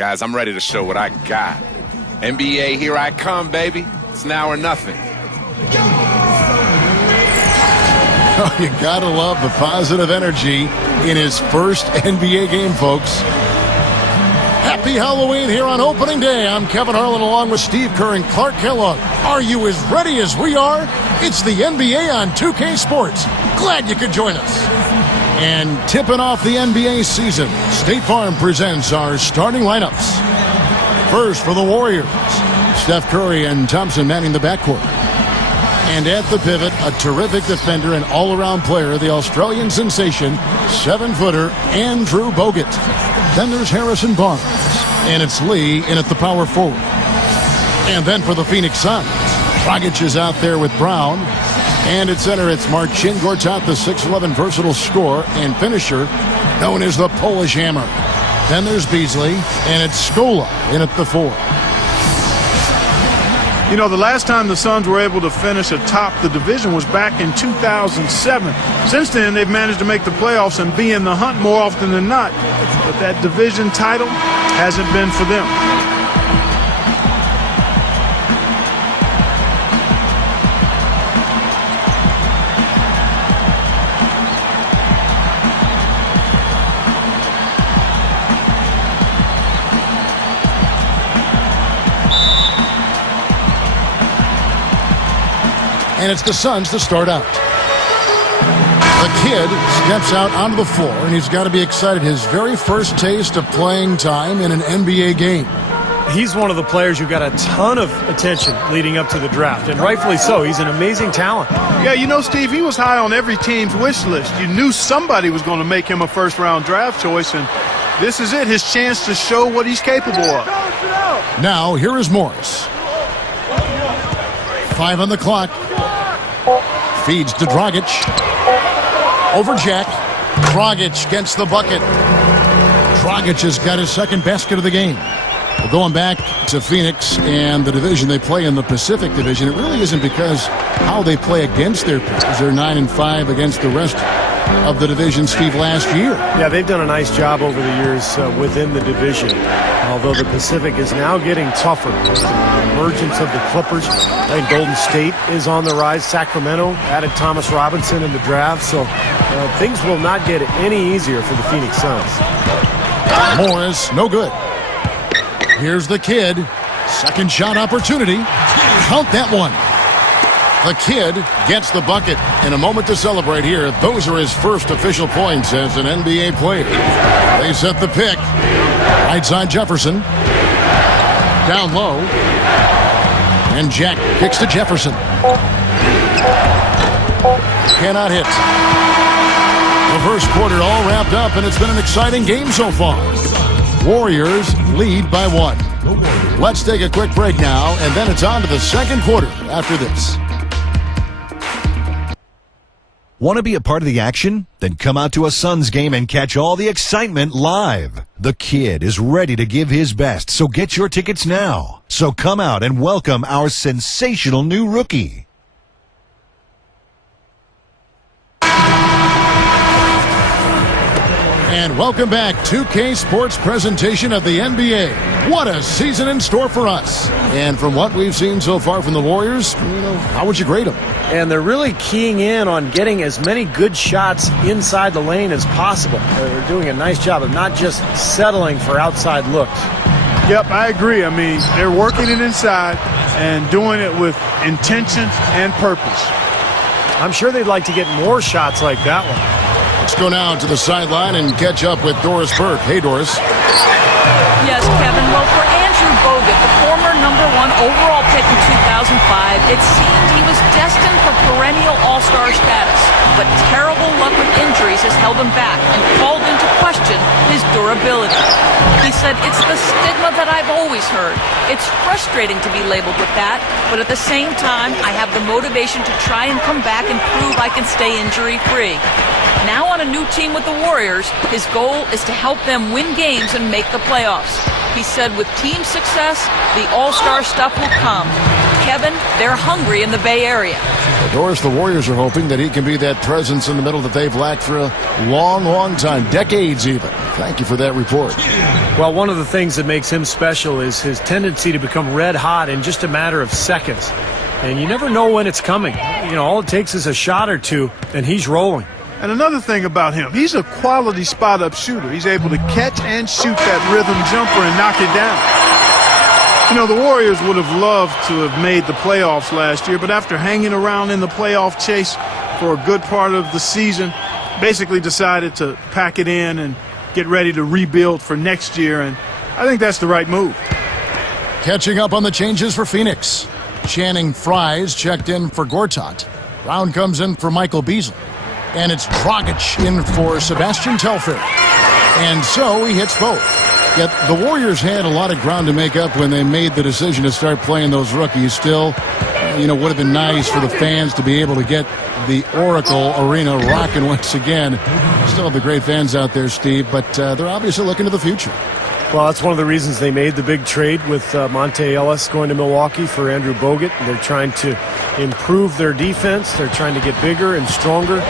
guys. I'm ready to show what I got. NBA, here I come, baby. It's now or nothing. Oh, you gotta love the positive energy in his first NBA game, folks. Happy Halloween here on opening day. I'm Kevin Harlan along with Steve Kerr and Clark Kellogg. Are you as ready as we are? It's the NBA on 2K Sports. Glad you could join us. And tipping off the NBA season, State Farm presents our starting lineups. First for the Warriors, Steph Curry and Thompson manning the backcourt. And at the pivot, a terrific defender and all-around player, the Australian sensation, 7-footer Andrew Bogut. Then there's Harrison Barnes, and it's Lee in at the power forward. And then for the Phoenix Suns, Dragic is out there with Brown. And at center, it's Marcin Gortat, the 6'11 versatile scorer and finisher, known as the Polish Hammer. Then there's Beasley, and it's Scola in at the 4. You know, the last time the Suns were able to finish atop the division was back in 2007. Since then, they've managed to make the playoffs and be in the hunt more often than not. But that division title hasn't been for them. And it's the Suns to start out. The kid steps out onto the floor, and he's got to be excited. His very first taste of playing time in an NBA game. He's one of the players who got a ton of attention leading up to the draft, and rightfully so. He's an amazing talent. Yeah, you know, Steve, he was high on every team's wish list. You knew somebody was going to make him a first-round draft choice, and this is it, his chance to show what he's capable of. Now, here is Morris. 5 on the clock. Feeds to Dragic. Over Jack. Dragic gets the bucket. Dragic has got his second basket of the game. Well, going back to Phoenix and the division they play in, the Pacific Division, it really isn't because how they play against their peers. They're 9-5 against the rest of the division, Steve, last year. Yeah, they've done a nice job over the years within the division. Although the Pacific is now getting tougher with the emergence of the Clippers. I think Golden State is on the rise. Sacramento added Thomas Robinson in the draft. So things will not get any easier for the Phoenix Suns. Morris, no good. Here's the kid. Second shot opportunity. Count that one. The kid gets the bucket. In a moment to celebrate here. Those are his first official points as an NBA player. They set the pick. Right side Jefferson. Down low. And Jack kicks to Jefferson. Cannot hit. The first quarter all wrapped up, and it's been an exciting game so far. Warriors lead by 1. Let's take a quick break now, and then it's on to the second quarter after this. Want to be a part of the action? Then come out to a Suns game and catch all the excitement live. The kid is ready to give his best, so get your tickets now. So come out and welcome our sensational new rookie. And welcome back, 2K Sports presentation of the NBA. What a season in store for us. And from what we've seen so far from the Warriors, how would you grade them? And they're really keying in on getting as many good shots inside the lane as possible. They're doing a nice job of not just settling for outside looks. Yep, I agree. I mean, they're working it inside and doing it with intention and purpose. I'm sure they'd like to get more shots like that one. Let's go now to the sideline and catch up with Doris Burke. Hey, Doris. Yes, Kevin. Well, for Andrew Bogut, the former #1 overall pick in 2005, it seemed he was destined for perennial all-star status. But terrible luck with injuries has held him back and called into question his durability. He said, "It's the stigma that I've always heard. It's frustrating to be labeled with that, but at the same time, I have the motivation to try and come back and prove I can stay injury-free." Now on a new team with the Warriors, his goal is to help them win games and make the playoffs. He said with team success, the all-star stuff will come. Kevin, they're hungry in the Bay Area. Doris, the Warriors are hoping that he can be that presence in the middle that they've lacked for a long, long time, decades even. Thank you for that report. Well, one of the things that makes him special is his tendency to become red hot in just a matter of seconds. And you never know when it's coming. You know, all it takes is a shot or two, and he's rolling. And another thing about him, he's a quality spot-up shooter. He's able to catch and shoot that rhythm jumper and knock it down. You know, the Warriors would have loved to have made the playoffs last year, but after hanging around in the playoff chase for a good part of the season, basically decided to pack it in and get ready to rebuild for next year, and I think that's the right move. Catching up on the changes for Phoenix. Channing Frye's checked in for Gortat. Brown comes in for Michael Beasley. And it's Dragic in for Sebastian Telfair. And so he hits both. Yet the Warriors had a lot of ground to make up when they made the decision to start playing those rookies. Still, would have been nice for the fans to be able to get the Oracle Arena rocking once again. Still have the great fans out there, Steve, but they're obviously looking to the future. Well, that's one of the reasons they made the big trade with Monte Ellis going to Milwaukee for Andrew Bogut. They're trying to improve their defense. They're trying to get bigger and stronger.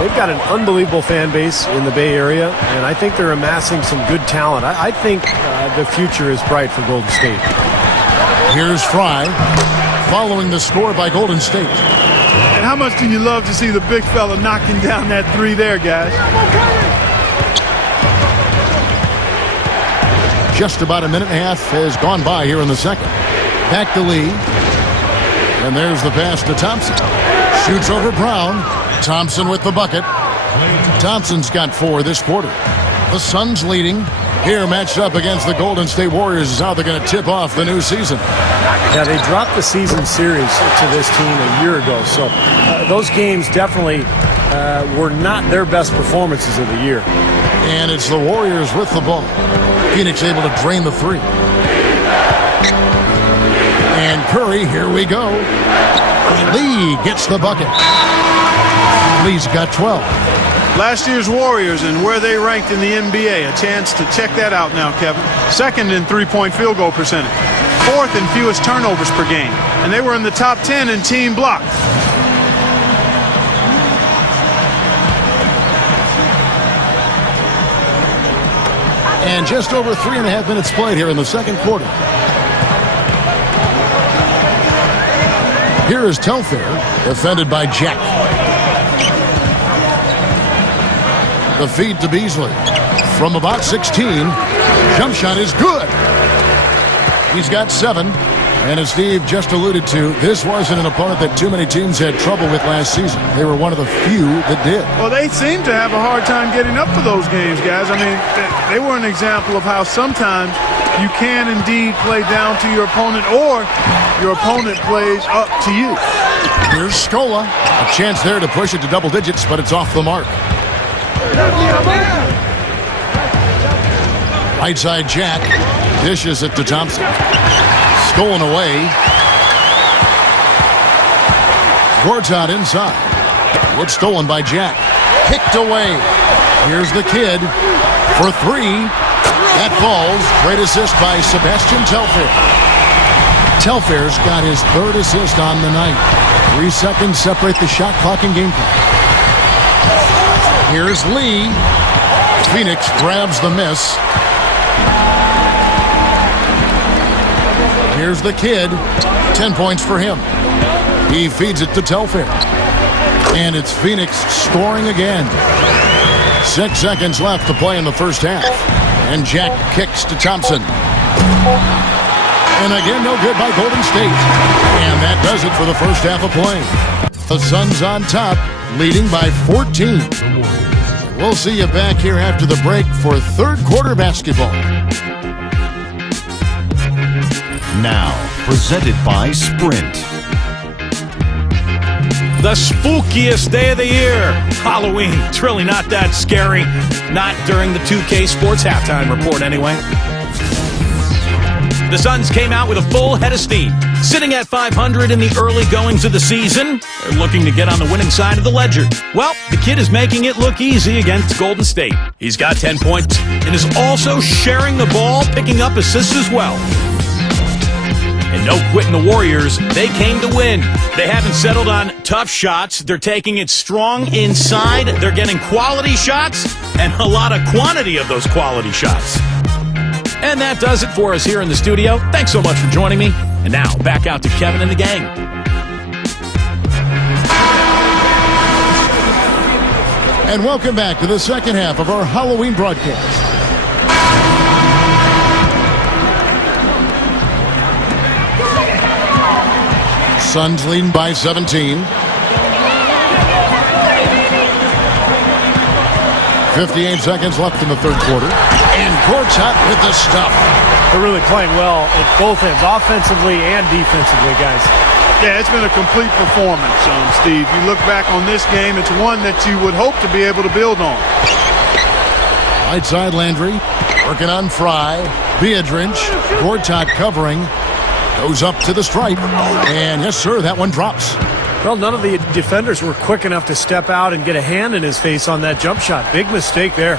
They've got an unbelievable fan base in the Bay Area, and I think they're amassing some good talent. I think the future is bright for Golden State. Here's Frye following the score by Golden State. And how much do you love to see the big fella knocking down that three there, guys? Just about a minute and a half has gone by here in the second. Back to Lee. And there's the pass to Thompson. Shoots over Brown. Thompson with the bucket. Thompson's got 4 this quarter. The Suns leading. Here matched up against the Golden State Warriors is how they're going to tip off the new season. Yeah, they dropped the season series to this team a year ago. So those games definitely were not their best performances of the year. And it's the Warriors with the ball. Phoenix able to drain the 3. And Curry, here we go. Lee gets the bucket. Lee's got 12. Last year's Warriors and where they ranked in the NBA. A chance to check that out now, Kevin. Second in three-point field goal percentage. 4th in fewest turnovers per game. And they were in the top 10 in team blocks. And just over 3.5 minutes played here in the second quarter. Here is Telfair, defended by Jack. The feed to Beasley. From about 16, jump shot is good. He's got 7. And as Steve just alluded to, this wasn't an opponent that too many teams had trouble with last season. They were one of the few that did. Well, they seem to have a hard time getting up for those games, guys. I mean, they were an example of how sometimes you can indeed play down to your opponent or your opponent plays up to you. Here's Scola. A chance there to push it to double digits, but it's off the mark. Right side Jack dishes it to Thompson. Stolen away. Gortat inside. It's stolen by Jack. Kicked away. Here's the kid for 3. That falls. Great assist by Sebastian Telfair. Telfair's got his 3rd assist on the night. 3 seconds separate the shot clock and game clock. Here's Lee. Phoenix grabs the miss. Here's the kid. 10 points for him. He feeds it to Telfair. And it's Phoenix scoring again. 6 seconds left to play in the first half. And Jack kicks to Thompson. And again, no good by Golden State. And that does it for the first half of play. The Suns on top, leading by 14. We'll see you back here after the break for third quarter basketball. Now, presented by Sprint. The spookiest day of the year. Halloween. It's really not that scary. Not during the 2K Sports halftime report, anyway. The Suns came out with a full head of steam. Sitting at 500 in the early goings of the season, they're looking to get on the winning side of the ledger. Well, the kid is making it look easy against Golden State. He's got 10 points and is also sharing the ball, picking up assists as well. And no quitting the Warriors. They came to win. They haven't settled on tough shots. They're taking it strong inside. They're getting quality shots and a lot of quantity of those quality shots. And that does it for us here in the studio. Thanks so much for joining me. And now, back out to Kevin and the gang. And welcome back to the second half of our Halloween broadcast. Suns leading by 17. 58 seconds left in the third quarter. And Gortat with the stuff. They're really playing well at both ends, offensively and defensively, guys. Yeah, it's been a complete performance, Steve. You look back on this game, it's one that you would hope to be able to build on. Right side Landry, working on Fry. Biedrins, Gortat covering. Goes up to the stripe. And yes, sir, that one drops. Well, none of the defenders were quick enough to step out and get a hand in his face on that jump shot. Big mistake there.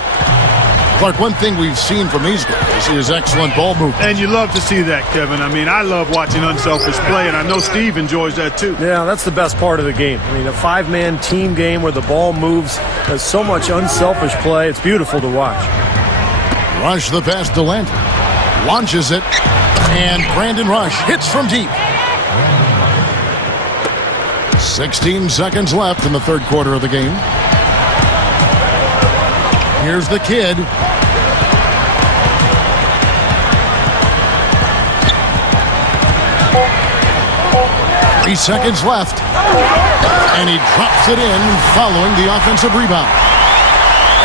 Clark, one thing we've seen from these guys is excellent ball movement. And you love to see that, Kevin. I mean, I love watching unselfish play, and I know Steve enjoys that too. Yeah, that's the best part of the game. I mean, a five-man team game where the ball moves. There's so much unselfish play. It's beautiful to watch. Rush the pass to Landry. Launches it. And Brandon Rush hits from deep. 16 seconds left in the third quarter of the game. Here's the kid. Three seconds left. And he drops it in following the offensive rebound.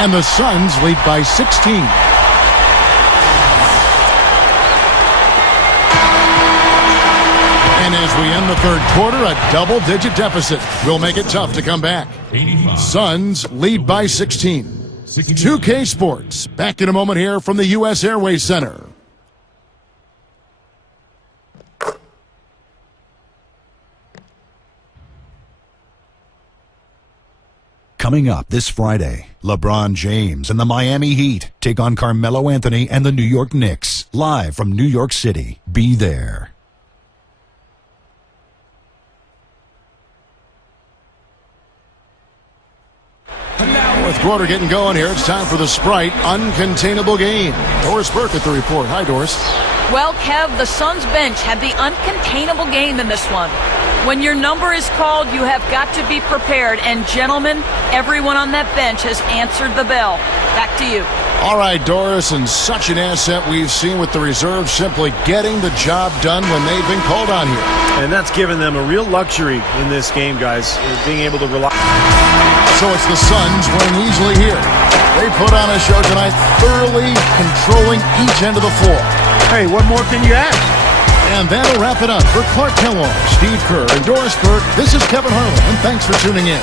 And the Suns lead by 16. And as we end the third quarter, a double-digit deficit will make it tough to come back. Suns lead by 16. 2K Sports, back in a moment here from the U.S. Airways Center. Coming up this Friday, LeBron James and the Miami Heat take on Carmelo Anthony and the New York Knicks, live from New York City. Be there. Fourth quarter getting going here. It's time for the Sprite Uncontainable Game. Doris Burke at the report. Hi, Doris. Well, Kev, the Suns bench had the uncontainable game in this one. When your number is called, you have got to be prepared. And gentlemen, everyone on that bench has answered the bell. Back to you. All right, Doris, and such an asset we've seen with the reserves simply getting the job done when they've been called on here. And that's given them a real luxury in this game, guys, being able to rely. So it's the Suns winning easily here. They put on a show tonight, thoroughly controlling each end of the floor. Hey, what more can you ask? And that'll wrap it up for Clark Kellogg, Steve Kerr, and Doris Burke. This is Kevin Harlan, and thanks for tuning in.